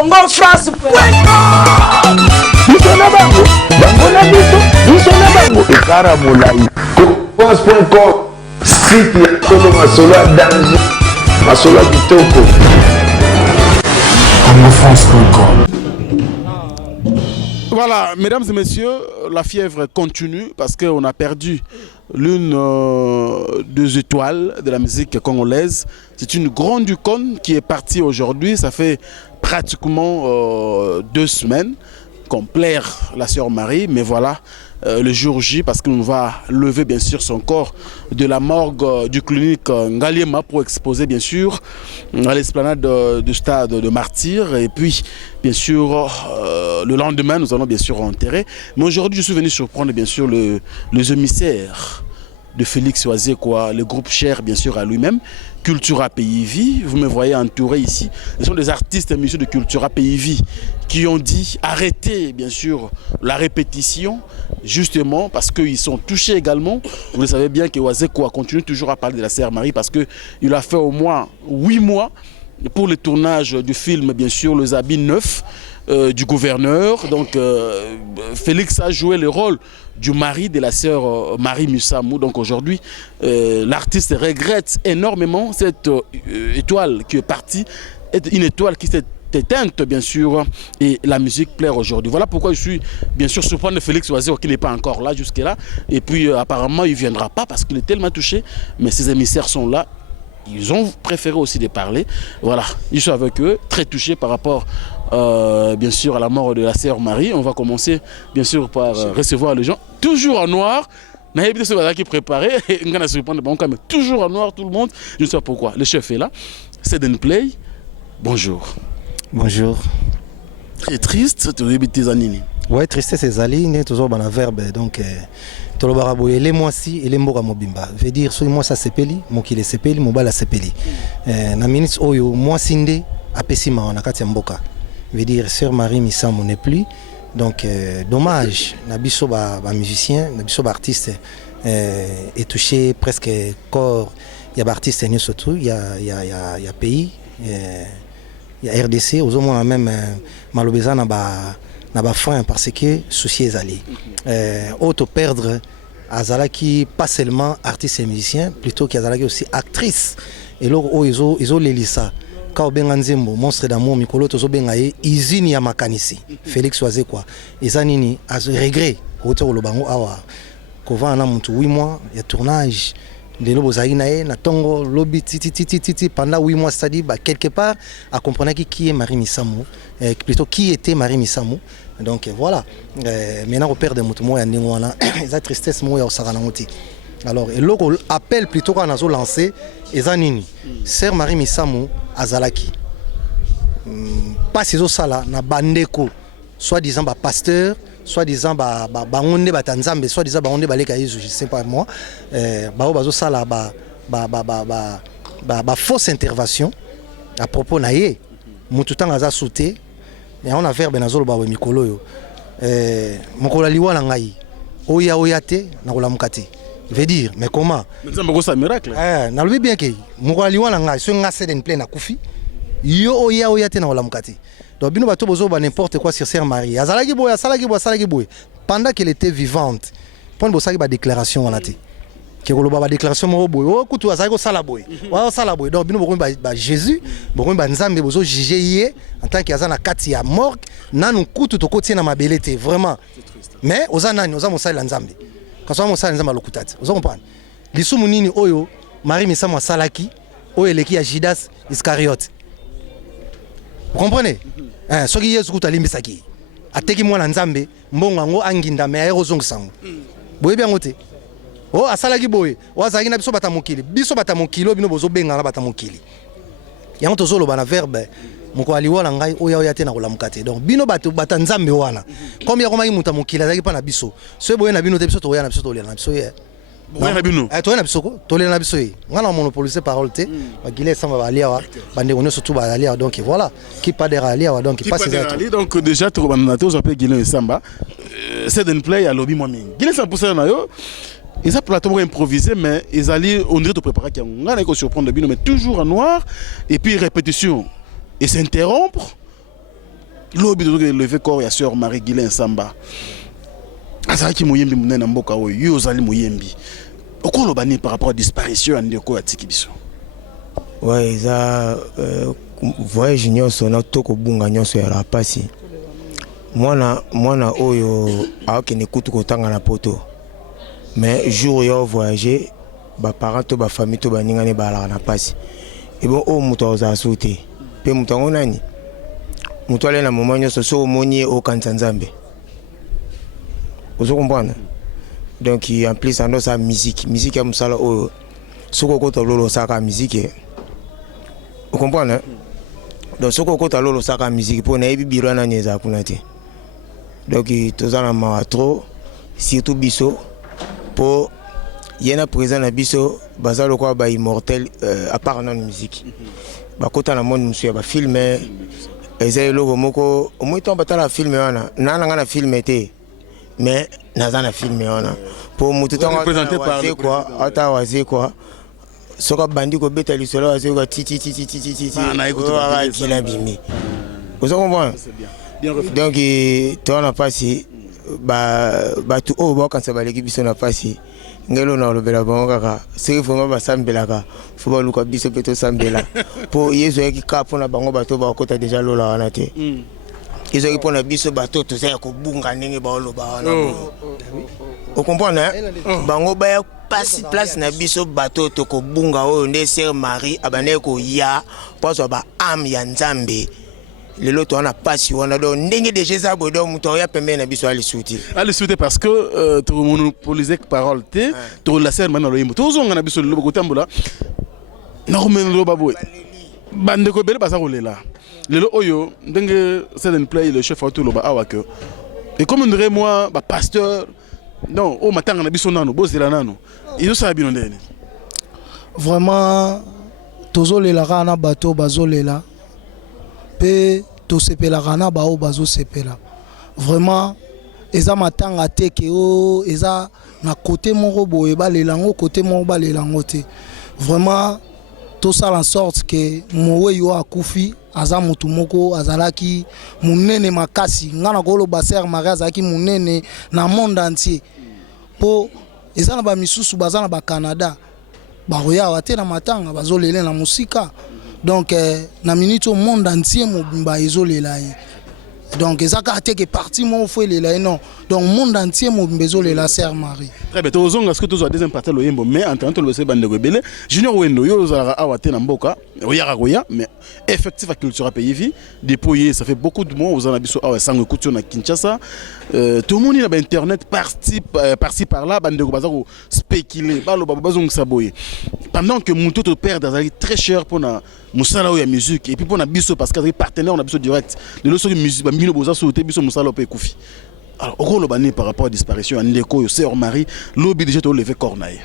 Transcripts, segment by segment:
congotrans.com. Congotrans.com site ya solo masolo ya danger masolo ya kitoko. Congotrans.com. Voilà, mesdames et messieurs, la fièvre continue parce qu'on a perdu l'une des étoiles de la musique congolaise. C'est une grande icône qui est partie aujourd'hui. Ça fait pratiquement 2 semaines qu'on plaire la sœur Marie. Mais voilà, le jour J, parce qu'on va lever bien sûr son corps de la morgue du clinique Ngaliema pour exposer bien sûr à l'esplanade du stade de Martyrs. Et puis bien sûr le lendemain nous allons bien sûr enterrer. Mais aujourd'hui je suis venu surprendre bien sûr les émissaires de Félix Oazekwa, le groupe cher bien sûr à lui-même, Cultura PIV. Vous me voyez entouré ici. Ce sont des artistes et musiciens de Cultura PIV qui ont dit arrêtez bien sûr la répétition, justement parce qu'ils sont touchés également. Vous le savez bien que Oazekwa continue toujours à parler de la sœur Marie parce qu'il a fait au moins 8 mois pour le tournage du film bien sûr Les Habits Neufs du gouverneur. Donc Félix a joué le rôle du mari de la sœur Marie Musamou. Donc aujourd'hui, l'artiste regrette énormément cette étoile qui est partie, une étoile qui s'est éteinte bien sûr, et la musique plaire aujourd'hui. Voilà pourquoi je suis bien sûr surpris de Félix Oazekwa qui n'est pas encore là jusque-là. Et puis apparemment il ne viendra pas parce qu'il est tellement touché, mais ses émissaires sont là. Ils ont préféré aussi de parler. Voilà, je suis avec eux, très touché par rapport bien sûr à la mort de la sœur Marie. On va commencer bien sûr par recevoir les gens, toujours en noir. Qui préparé, toujours en noir tout le monde. Je ne sais pas pourquoi. Le chef est là. C'est Play. Bonjour. Bonjour. Très triste, tu as tes années. Ouais, tristesse c'est Zali, né toujours dans la verbe donc tolobara boye les moisi et les mboka mobimba. Veut dire so moi ça sepeli, mo ki le sepeli, mo bala sepeli. Na minutes oyo moi sinde apesima on akati mboka. Veut dire sœur Marie Musamou n'est plus. Donc dommage na biso ba musicien, na biso ba artiste est touché presque corps. Il y a artiste ni surtout, il y a pays, il y a RDC, aux moins même malobeza na ba frein parce que souci est allé. Auto perdre Azalaki pas seulement artiste et musicien, plutôt qu'Azalaki aussi actrice. Et là ils ont l'Elisa. Quand ben Nzembo monstre d'amour mikolo tozo bengaye izini ya makanisi. Félix Oazekwa. Ezanini as regret auto lo bango awa. Kova na muntu 8 mois ya tournage. De l'eau zaïnae na tongo lobby titi pendant 8 mois, c'est-à-dire quelque part à comprendre qui est Marie Musamou, plutôt qui était Marie Musamou. Donc voilà, maintenant on perd des moutons et n'importe quoi, tristesse moi au Saranamoti. Alors et l'autre appelle plutôt qu'on a lancé Ezanini, sœur Marie Musamou Azalaki. Pas ces autres là na bandeko, soit disant pasteur. Soit disant bangonde batanzambe, soit disant bangonde baleka Yesu, je sais pas moi, bazo sala fausse intervention à propos naie, mututan aza sauté, et on a verbe nazolo ba mikolo yo, mokola liwa na ngai, oya te na kola mukati. Veut dire mais comment? Nzambe ça miracle. Na lobi bien ke mokola liwa na ngai, so nga seden plein na kufi, yo oya te na kola mukati. Donc, bino bato bozo ba n'importe quoi sur sœur Marie. Azalaki boy, salaki boy. Pendant qu'elle était vivante, prendre bosaki ba déclaration wana te. Ke koloba ba déclaration mo boy. O kutu azalaki sala boy. Wa sala boy. Donc bino bokomi ba Jésus, bokomi ba Nzambe bozo juger yé en tant qu'azana kati ya morgue, nanu kutu to kotie na mabele te vraiment. Mais ozanani, oza mosala Nzambe. Kaso mosala Nzambe lokutati. Ozo comprendre. Lisumu nini oyo Marie Musamou salaki, oyo eleki ya Judas Iscariote. Vous comprenez? Ce qui est ce que tu as dit, c'est que ateki mwana Nzambe mbongo ngo anginda me ayero zongisango. Boye bien ngote. Oh asalaki boye. Wazaki na biso batamokili. Biso batamokili bino bozo benga na batamokili. Yango tozolo bana verbe moko aliwala ngai oya te na kolamukate. Donc bino bata Nzambe wana. Comme ya komaki mutamokili azaki pa na biso. So boye na bino te biso to oya na biso to olia na biso ye. Boye na bino. To na biso ko to olia na biso ye. Ngana monopoliser parole te. Bagile samba baliawa. Bande kono surtout baliawa donc voilà. Qui pas de raliawa donc pas ces autres. Donc déjà to bananato on appelle Guilin Samba. C'est d'un play à lobby moi mingi. Guilin Samba pour ça na yo. Ils ont plateau improvisé mais ils allaient on dirait te préparer qu'il y a un surprendre bino mais toujours en noir et puis répétition et s'interrompre. lobi de lever corps ya sœur Marie Guilain Samba azalaki moyembi munene mboka oyo yo ozali moyembi okoloba ni par rapport à disparition ya ndeko ya tiki biso. Ouais, ça voyage nyonso na toko bunga nyonso ya la pasi mwana oyo akene kutu kotanga na poto mais jour yo voyager ba parents to ba famille to ba ningane ba la na pasi et bon o muto za sauter pe muto nani muto ale na moment nyonso so moni o kanza nzambe vous comprenez donc en plus ando sa musique ya musala o soko ko to lolo saka musique. Vous comprenez? Donc, ce qu'on a lolo saka musique pour n'aimer biro na nyeza kunate. Donc, tous en a trop, surtout biso pour yena présent na biso bazalo quoi ba immortel à part non musique. Ba kota na monde monsieur ba filmer ezay logo moko au moins temps batala filmer wana na filmer té mais na filmer wana pour mutu temps présenté par quoi ata wazi quoi. Soka bandi ko beta lisolo azeko ti kila bimi. Vous comprenez? Donc toi na pasi ba tu o ba kan sa baleki biso na pasi ngelo na lobela bango kaka seki foma ba sambelaka fo ba luka biso peto sambela po yezo yaki kapo na bango bato ba kota déjà lola wana te yezo yaki pona biso bato to sa ko bunga ndenge ba loba wana. Vous comprenez? Bango ba pasi place na biso bato to ko bunga oyo nde sœur Marie abane ko ya poso ba am ya nzambe lelo to na pasi wana do ndenge de Jésus bodo muto ya pembe na biso ali souti parce que to monopoliser parole te to la sœur manalo yimbo to zonga na biso lelo ko tambola na romeno lo babo bande ko bele basa ko lela lelo oyo ndenge Seden Play le chef auto lo ba awake et comme on dirait moi ba pasteur non o matanga na biso nano bozela nano iyo sa bino ndene vraiment tozolela kana bato bazolela pe tosepela kana bao bazosepela vraiment eza matanga te ke o eza na côté moko boye balelango côté moko balelango te vraiment tosala en sorte que mowe yo akufi aza mutu moko azalaki munene makasi ngana koloba sœur Marie azalaki munene na monde entier po ezana ba misusu bazana ba Canada ba roya wate na matanga bazolela na musika donc na minute au monde entier mobimba ezolela ye donc ezaka te que parti mon fo lela non donc monde entier mobimba ezolela sœur Marie. Très bien tozonga ce que tozo deuxième partie lo yembo mais en tant que le se bande rebelle Junior Wendo yo zala awate na mboka oyaka goya mais effectif à culture pays vie déployé ça fait beaucoup de mois aux anabiso awa sango couture na Kinshasa tout le monde na internet par-ci par-là bande ko bazako spéculer balo bazong saboye pendant que muto to perd azali très cher pour na musala ya musique et puis pour na biso parce que partenaire on a biso direct le so musique ba mino boza sauter biso musala pe kufi. Alors, au par rapport à la disparition, à Ndeko, sœur Marie, l'objet déjà de lever cornaille.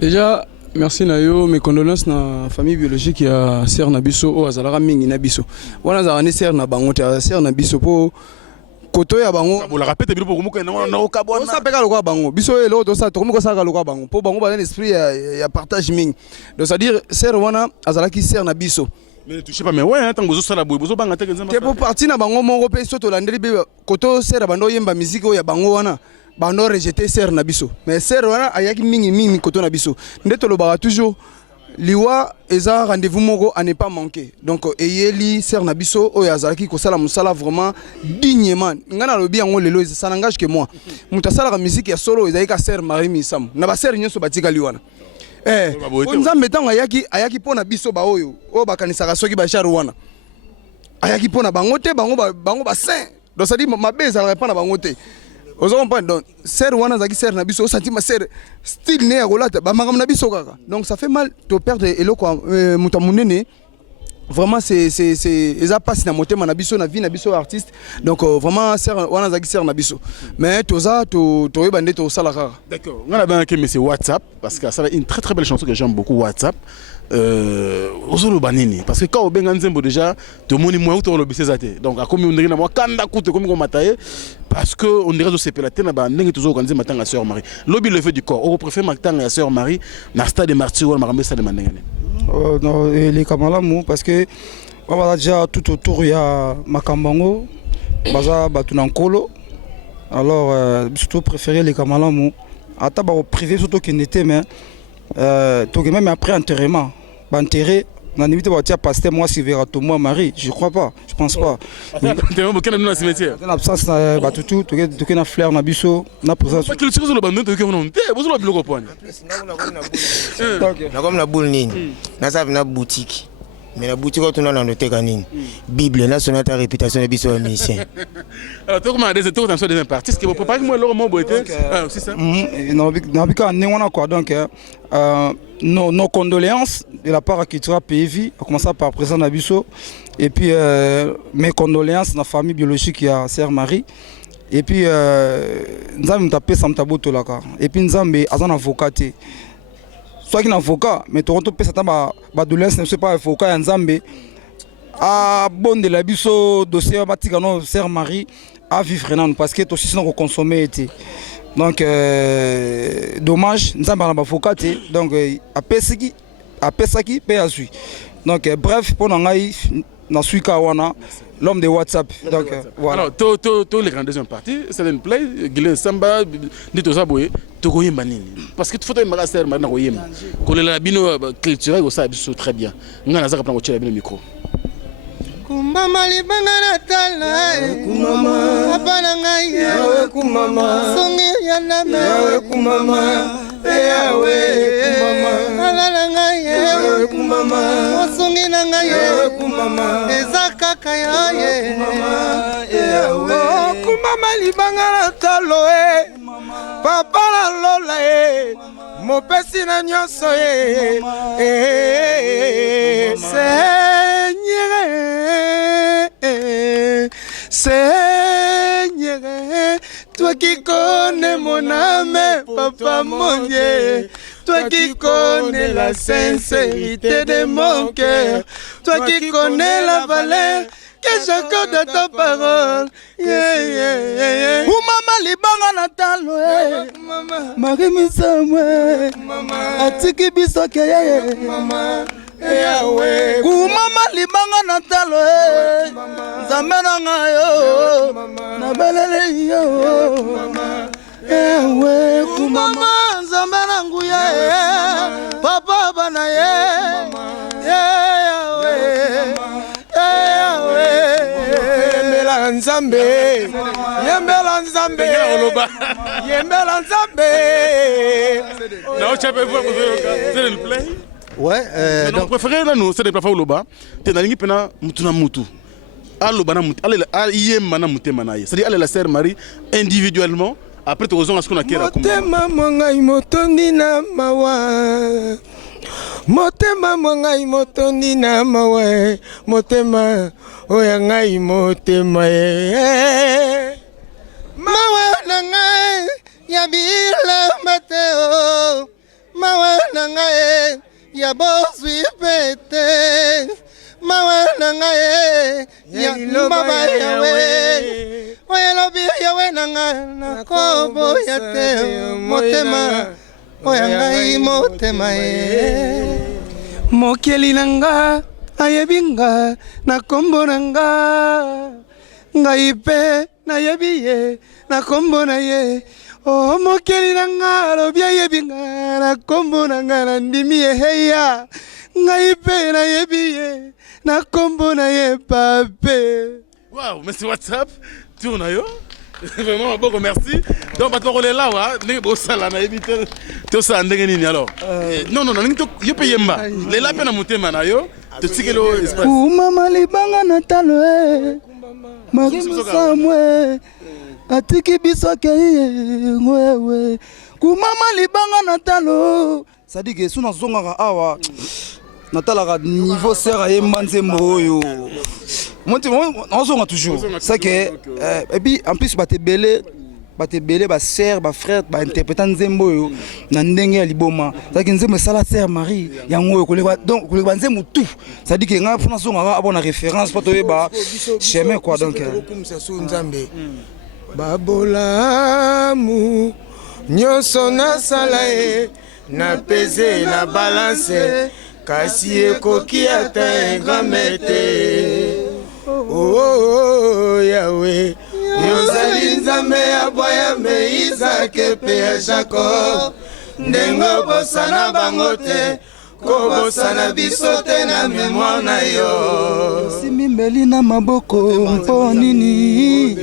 Déjà, merci Nayo, mes condoléances à la famille biologique et à sœur Nabiso, au Azalara Mingi Nabiso. Voilà, ça a sœur Nabangote, à sœur Nabiso pour Koto ya bango. Vous la répétez bien pour que vous na okabona. Ça pega lokwa bango. Biso et l'autre ça, tout le monde ça lokwa bango. Pour bango ba l'esprit ya partage ming. Donc ça dire sœur wana Azalaki sœur Nabiso. Mais ne touchez pas, mais ouais, tant que vous savez, vous avez un exemple. C'est pour partir dans bango mon repère sur tout l'andré koto sœur bando yemba musique ya bango wana. Bando rejeter sœur Nabiso. Mais sœur wana ayaki mingi koto Nabiso. Ndeto lo ba toujours liwa eza rendez-vous moko à ne pas manquer. Donc eyeli sœur Nabiso o yazalaki ko sala musala vraiment dignement. Ngana lobi yango lelo ça n'engage que moi. Mutasala musique ya solo ezalika sœur Marie Misam. Na ba sœur nyoso batika liwana. Nzambe tango ayaki pona biso ba oyo o bakanisaka soki ba char wana ayaki pona bango te bango ba saint donc ça dit mabe ezalaka pona bango te ozo comprendre donc sœur wana zaki sœur na biso senti ma sœur style ne ya kolata ba makam na biso kaka donc ça fait mal de perdre eloko muta munene. Vraiment c'est eza passe na motema na biso na vie na biso artiste donc vraiment sœur wana zaki sœur na biso mais toza to yebande to sala kaka. D'accord, on a bien que c'est WhatsApp parce que ça une très très belle chanson que j'aime beaucoup WhatsApp ozolo banini parce que quand on benga nzembo déjà to moni moi ou to lo bisezate donc a comme on dirait na moi kanda koute comme on mataye parce que on dirait que c'est pelaté na ba ndenge tozo organiser matanga sœur Marie lobby le fait du corps on préfère matanga sœur Marie na stade de martyr ou marambe stade de mandengane. Non les kamalamu parce que on va déjà tout autour il y a makambango baza bato na nkolo. Alors surtout préféré les kamalamu ata ba privé surtout qui n'était mais même après enterrement enterré na limite ba tia pasteur moi si verra tout moi Marie je crois pas je pense pas enterrement bokena na cimetière na absence ba tout to na fleur na biso na présence pas que le sur le bando to ke on te bozo lo biloko pone na comme na boule nini na sa na boutique mais la boutique on a noté kanini Bible na sona ta réputation de biso musicien. Alors toi comment des autres des artistes qui vous préparez moi leur mot boité c'est ça na bika nengona quoi donc nos condoléances de la part à Cultura PV à commencer par président Nabiso et puis mes condoléances à la famille biologique à Sœur Marie et puis nzambe mtapé samtaboto laka et puis nzambe azana avocat soit un avocat, mais tu rentres peut-être ba doléance ne sais pas avocat Nzambe a bon de la biso dossier batika non Sœur Marie à vivre non parce que tout si non consommer était donc dommage Nzambe na avocat donc a pesaki pe azui donc bref pour ngai na suika wana l'homme de WhatsApp donc voilà. Alors to les grandes deuxième partie c'est une play Guilin Samba dit to saboye to koyemba nini parce que tu faut to mara Sœur Marie na koyemba ko le labino culturel ko ça biso très bien ngana za kapna ko tshela bino micro kumama libanga na tala kumama abana ngai yawe kumama songi ya name yawe kumama yawe kumama abana ngai yawe kumama songi na ngai yawe kumama ezaka kaya ye kumama yawe kumama libanga na talo papa la lola mopesi na nyoso Seigneur, toi qui connais mon âme, papa mon Dieu, toi qui connais la sincérité de mon cœur, toi qui connais la valeur que j'accorde à ta parole. Mama libanga na talo Marie misamwe atiki bisoke mama kumama libanga na talo nzambe na ngayo na belele yo kumama nzambe na nguya papa bana yembela nzambe yembela nzambe na ochape vous c'est une play. Ouais, donc préféré là nous c'est des plateformes loba te na lingi pena mutu na mutu aloba na mutu ale yemba na mutema na ye c'est-à-dire ale la Sœur Marie individuellement après tu ozonga ce qu'on a kera comme motema mwangai motondi na mawa motema mwangai motondi na mawa motema oya ngai motema mawa na ngai ya bila mateo mawa na ngai ya boswi pete mawa na ngai ya mama yawe oya lobi yawe na ngai na kobo ya te motema oya ngai motema mokeli na nga ayebinga na kombo na nga ngai pe nayebi ye na kombo na ye oh mokeli na nga lobi ayebinga na kombo na nga na ndimi ye heya ngai pe nayebi ye na kombo na ye pape. Waouh, mais c'est WhatsApp tourne yo vraiment beaucoup merci donc bato ko lela wa ndenge bo sala na ebite to sa ndenge nini alors non ndenge to yo pe yemba lela pe na mutema na yo to tikelo espace kumama libanga na talo Marie Musamwe atiki bisoke wewe kumama libanga na talo sadi ke suna zonga awa natalaka niveau sera yemba nzembo oyo on zonga toujours c'est que et puis en plus batebele ba sœur ba frère ba interprétant nzembo oyo na ndenge ya liboma c'est que nzembo sala Sœur Marie yango oyo koleba donc koleba nzembo tout ça dit que nga funa zonga abona référence pas toyeba chemin quoi donc nzambe babolamu nyonso nasala na pese na balance kasi ekoki ata engame te oh Yahweh Isaac pe ya Jacob ndengo bosana bango te kobosana biso te na mémoire na yo Simimeli na maboko mpo nini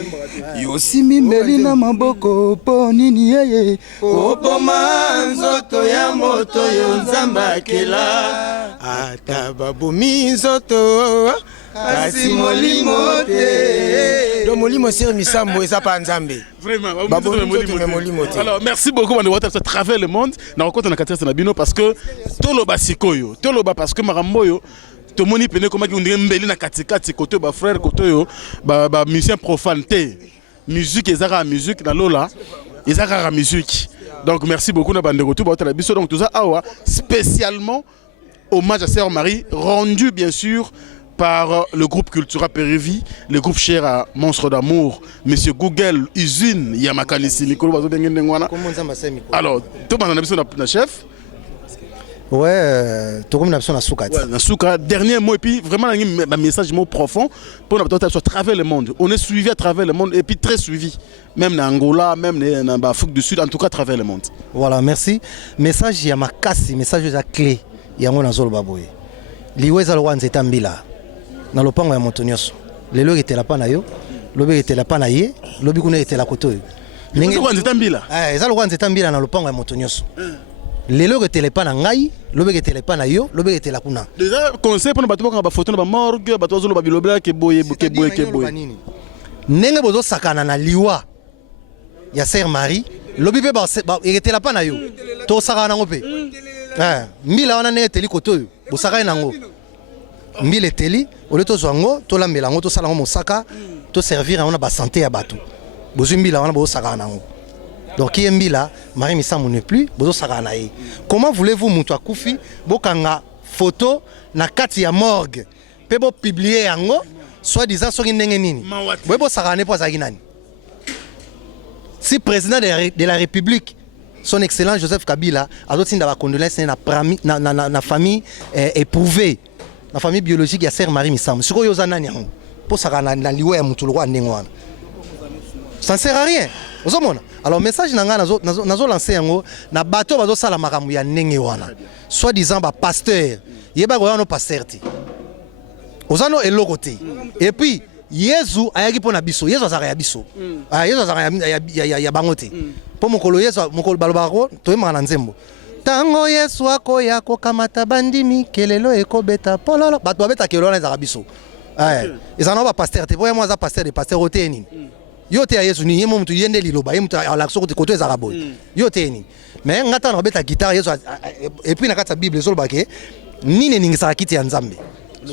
Yosimimeli na maboko mpo nini yeye Oboma nzoto ya moto yo nzamba akela ata babomi nzoto kasi molimo te do molimo sir misambo eza pa nzambe Vraiment, alors merci beaucoup à travers le monde. Na rencontre na Katia Sanabino parce que toloba sikoyo, toloba parce que maramboyo to moni pene comme qui on mbeli na katikati côté ba frère côté yo ba musicien profane té. Musique ezara musique na lola, ezara musique. Donc merci beaucoup na bande retour ba la biso donc tout ça awa spécialement hommage à Sœur Marie rendu bien sûr par le groupe Cultura Périvi, le groupe cher à Monstre d'amour, Monsieur Google, Usine, Yamakanisi, Nicolo Bazobengengwana. Alors, tout le monde a un chef. Ouais, tout le monde a un soukat. Ouais, dernier mot, et puis vraiment un message profond pour nous à travers le monde. On est suivi à travers le monde, et puis très suivi. Même en Angola, même en Afrique du Sud, en tout cas à travers le monde. Voilà, merci. Message Yamakasi, message de la clé. Yango Zol Baboy. Liweza Lwan Zetambila. Na lopango ya moto nyonso lelo etela pa na yo lobe etela pa na ye lobi kuna etela koto yo ndenge kwa nzeta mbila eza lokwa nzeta mbila na lopango ya moto nyonso lelo etela pa na ngai lobe etela pa na yo lobe etela kuna déjà conseil pour bato ba photo na ba morgue bato zolo ba bilobela ke boye ke boye ndenge bozo sakana na liwa ya Sœur Marie lobi pe ba etela pa na yo to sakana ngo pe mbila wana ndenge eteli koto yo bo sakana nango mbile teli ole to zwango to la melango to salango mosaka to servir on a ba santé ya bato bozu mbila wana bo saka nango donc qui mbila Marie Misambo ne plus bozo saka na ye comment voulez-vous mutu akufi bokanga photo na kati ya morgue pe bo publier yango soit disant soki ndenge nini bo saka ne po azaki nani si président de la République son excellence Joseph Kabila a dotinda ba condoléances na famille éprouvée la famille biologique ya Sœur Marie Misambo siko yoza nani yango po saka na liwa ya mutu lokwa ndenge wana ça ne sert à rien ozomona alors message nanga nazo lancer yango na bato bazo sala makambo ya ndenge wana soit disant ba pasteur yeba ko no pasteur ti ozano eloko te et puis Yesu ayaki pona biso Yesu azaka ya biso Yesu azaka ya bango te po mokolo Yesu mokolo balobako toyema na nzembo tango Yesu akoya kokamata bandimi kelelo ekobeta pololo bato babeta kelelo na ezaka biso ezana ba pasteur te po moi za pasteur de pasteur oteni yo te ya Yesu ni yemo mutu yende liloba ye mutu alakso koto ezaka boy yo te ni mais ngata na beta guitare Yesu et puis na kata Bible so lobake nini ningisa kiti ya Nzambe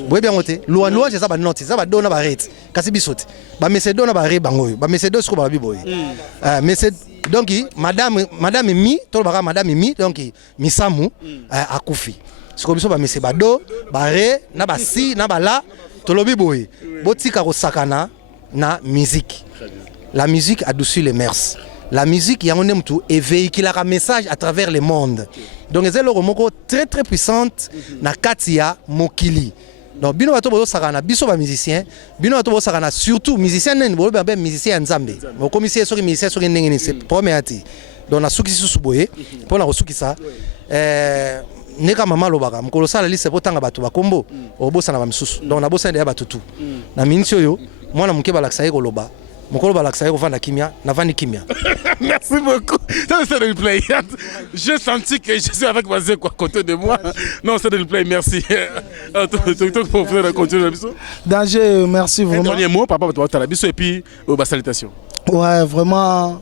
boye bien ngote loi za ba note za ba dona ba rete kasi biso te ba mesedo na ba re bangoyo ba mesedo siko ba biboye mais donc madame mi to baka madame mi donc Misambo akufi siko biso ba mese ba do ba re na ba si na ba la to lobi boye botika ko sakana na musique. La musique adoucit les mœurs. La musique, il y a un tout et véhicule un message à travers le monde. Donc c'est le mot très très puissante na katia mokili. Donc bino bato bozo sakana biso ba musicien, bino bato bozo sakana surtout musicien nen bo ba musicien nzambe. Mo commissaire sur musicien sur ndenge c'est premier ati. Donc na suki susu boye pour na suki ça neka mama lobaka mokolo sala liste potanga bato bakombo obosa na ba misusu. Donc na bosa ndeya bato tout. Na minitio yo mwana muke balakisa ko loba. Mokolo balakisa ko vanda kimia na vandi kimia. Merci beaucoup. Ça c'est le replay. J'ai senti que je suis avec Mazé quoi côté de moi. Non, c'est le replay. Merci. Tout pour faire continuer la biso. Danger, merci vraiment. Un dernier mot papa tu la biso et puis ba salutation. Ouais, vraiment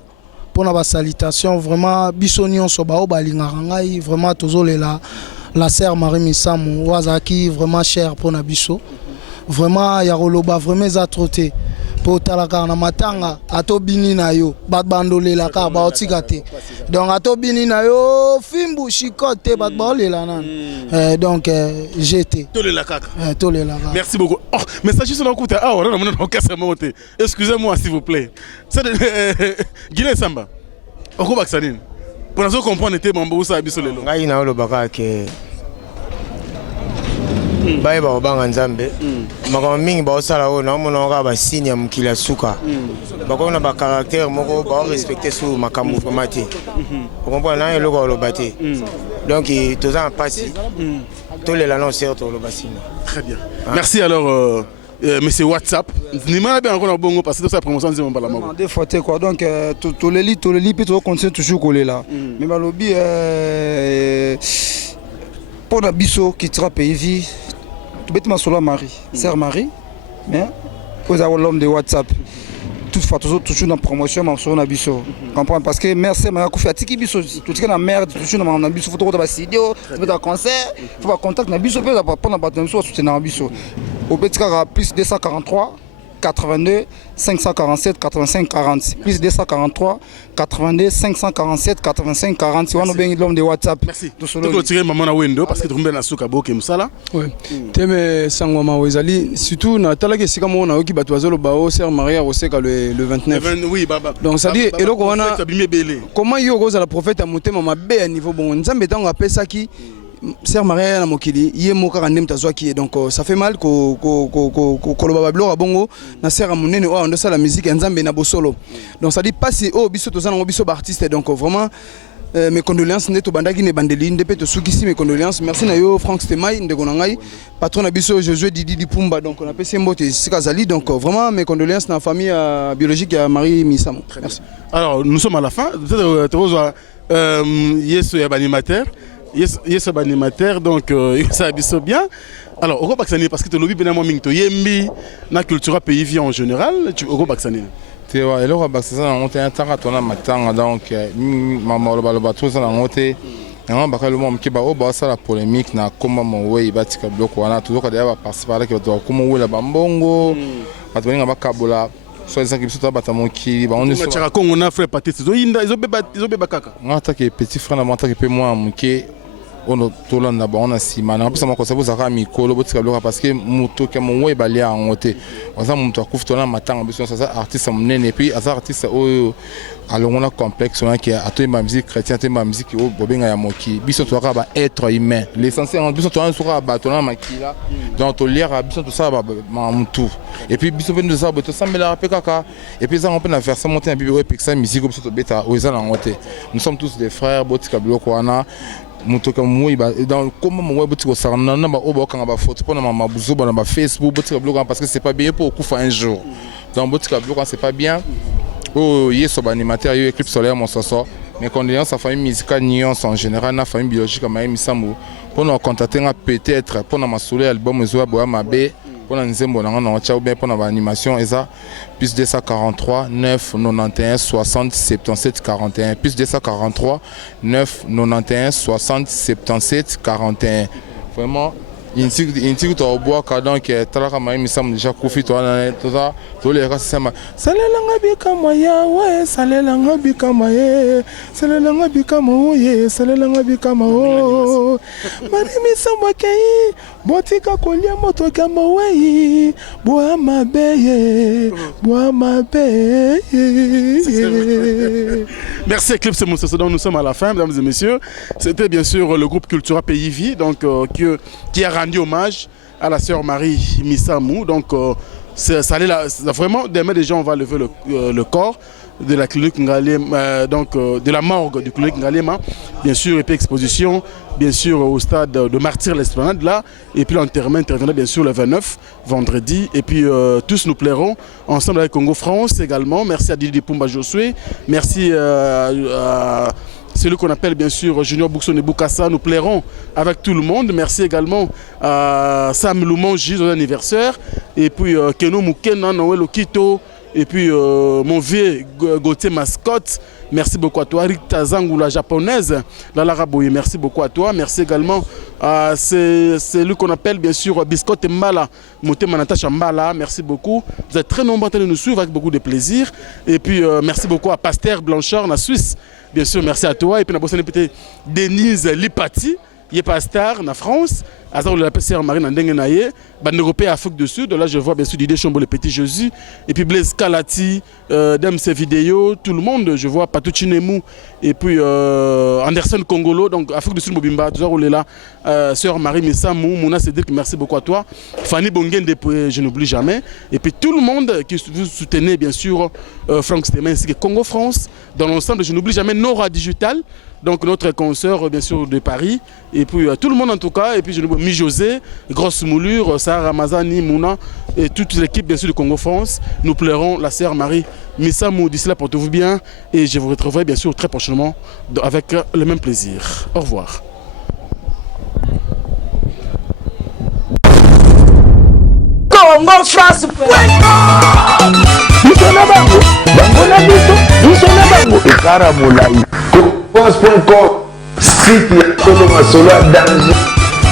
pour la salutation vraiment biso nyonso ba obalinga ngai vraiment tozolela la Sœur Marie Misambo wazaki vraiment cher pour na biso. Vraiment ya roloba vraiment za troté. Po talaka na matanga atobini na yo bat bandolela ka ba otika te donc atobini na yo fimbu chikote bat baolela nan donc j'étais tolela kaka tolela kaka. Merci beaucoup. Oh message sur l'écoute ah on a mon casse monter excusez-moi s'il vous plaît c'est Guilé Samba oko baksanine pour nous comprendre te mambo ça biso lelo ngai na lo baka ke bayeba kobanga nzambe makambo mingi baosala oyo naomona kaka basigne ya mokili ya suka bakona bacaractère moko baorespecte su makambo vraimen te okomprendre na eloko oloba te donc toza na mpasi tolela na osere toloba nsima. Très bien. Merci alors monsieur WhatsApp. Nimana bien encore bongo parce que ça promotion nzema mbala mako. Des fois quoi donc to le lit puis to continue toujours coller là. Mais balobi pour la biso qui tra pays vie tu bête ma solo Marie, sœur Marie mais aux l'homme de WhatsApp. Toutefois toujours dans promotion ma solo na biso. Comprendre parce que merci ma ko fait tiki biso tout ce que na merde toujours na biso photo de studio, tu dans concert, faut pas contact na biso peut pas na battre biso soutenir biso. Au Betkara plus 243 82 547 85 40 plus 243 82 547 85 40 si on a bien l'homme de WhatsApp. Merci. Tu peux tirer maman na window parce que tu tombes na suka boke musala. Oui. Teme sangoma wezali surtout na talaki sika mo na oki bato azolo bao sœur Maria Roseka le 29. Oui baba. Donc ça dit eloko wana comment yo goza la prophète a motema mabe à niveau bon nzambe tango apesa ki Sœur Maria na mokili ye moka kandem tazwa ki donc ça fait mal ko koloba bablo bongo na sœur monene o ndo la musique nzambe na bosolo donc ça dit passer au biso tozana ngo biso artiste donc vraiment mes condoléances neto bandaki ne bandeli ndepe to sukisi mes condoléances merci na yo Franck Stemay ndeko na ngai patron na biso Josué Didi Dipumba donc on a pesi mbote sikazali donc vraiment mes condoléances na famille biologique ya Marie Misamo. Merci. Alors nous sommes à la fin peut-être yeso ya animateur. Yes, animateur, donc ça a bien. Alors, au Pakistani, parce que tu lobby bien moi mingto yembi na culture pays vie en général, tu au Pakistani. Tu vois, et le Pakistani on était un temps à ton matin donc maman le baloba tout ça on était et on bakalo mo mkiba o ba ça la polémique na comment mon way batika bloc wana toujours quand va participer que comment way la bambongo batwenga bakabola soit ça qui se tape à mon qui on est sur on a fait partie ils ont beba kaka on attaque petit frère na monta que moi mki on tolanda ba on a sima na pesa mako sabu zaka mikolo botika bloka parce que muto ke mon way balia en ote oza muto akufuto na matanga biso ça artiste munene et puis asa artiste o alors on a complexe on qui a to ma musique chrétienne to ma musique o bobenga ya moki biso to ba être humain l'essentiel biso to an sura ba to na makila donc to lire biso to ça ba mutu et puis biso ben de ça to sambela pekaka et puis ça on peut na faire ça monter un bibi et puis ça musique biso to beta o eza na ote nous sommes tous des frères botika bloka wana mutoka mwe dans comment mwe botiko sarana na ba oboka ba photo pona ma buzuba na ba Facebook botika bloka parce que c'est pas bien pour kufa un jour donc botika bloka c'est pas bien oh yeso ba animateur yo Eclipse Solaire mon soso mes condoléances à famille musicale Nuance en général na famille biologique ma Misambo pour nous contacter peut-être pour na solo album zo boya mabe pour na nzembo na na cha ou bien pour na animation eza plus 243 9 91 60 77 41 plus 243 9 91 60 77 41 vraiment inti to boa ka donc talaka mai misam déjà kofi to na to ça to le ka sema salelanga bikama ya we salelanga bikama ye salelanga bikama o ye salelanga bikama o mari misam bakei botika kolia moto kama we boa mabeye boa mabeye. Merci Eclipse Moussa, donc nous sommes à la fin mesdames et messieurs. C'était bien sûr le groupe Cultura Pays Vie donc qui a rendu hommage à la sœur Marie Misamou. Donc, ça allait là, vraiment, demain déjà, on va lever le corps de la clinique Ngalema, donc de la morgue du clinique Ngalema, bien sûr, et puis exposition, bien sûr, au stade de Martyr l'Esplanade là, et puis l'enterrement interviendra bien sûr le 29, vendredi, et puis tous nous plairons ensemble avec Congo France également. Merci à Didi Pumba Josué, merci à celui qu'on appelle bien sûr Junior Boukson et Boukassa, nous plairons avec tout le monde. Merci également à Sam Loumangi, son anniversaire, et puis Keno Moukena, Noël Okito, et puis mon vieux Gauthier Mascotte. Merci beaucoup à toi. Rita Zangou, la japonaise, Lala Raboye, merci beaucoup à toi. Merci également à celui qu'on appelle bien sûr Biscotte Mbala, Motema Natacha Mbala, merci beaucoup. Vous êtes très nombreux à nous suivre avec beaucoup de plaisir. Et puis merci beaucoup à Pasteur Blanchard, la Suisse. Bien sûr, merci à toi. Et puis, on a peut-être Denise Lipati. il est pas star en France. Azar le sœur Marie Nandenge Naye, Européen Afrique du Sud. Là je vois bien sûr Didier Chombo le Petit Jésus et puis Blaise Kalati, ses vidéos, tout le monde. Je vois Patou Chinemou et puis Anderson Congolo. Donc Afrique du Sud Mobimba, toujours on est là. Sœur Marie Messamou, Mouna Cédric, merci beaucoup à toi. Fanny Bongen, je n'oublie jamais. Et puis tout le monde qui vous soutenez bien sûr Franck Stémen ainsi que Congo France. Dans l'ensemble, je n'oublie jamais Nora Digital. Donc notre consoeur bien sûr de Paris et puis tout le monde en tout cas et puis je Mi José, Grosse Moulure, Sarah Ramazani, Mouna et toute l'équipe bien sûr de Congo France. Nous pleurons la sœur Marie Missamou. D'ici là portez-vous bien et je vous retrouverai bien sûr très prochainement avec le même plaisir. Au revoir. Congo France. France.com, site ya Kolo Masolo ya danger,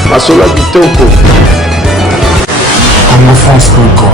Masolo ya kitoko. CongoFrance.com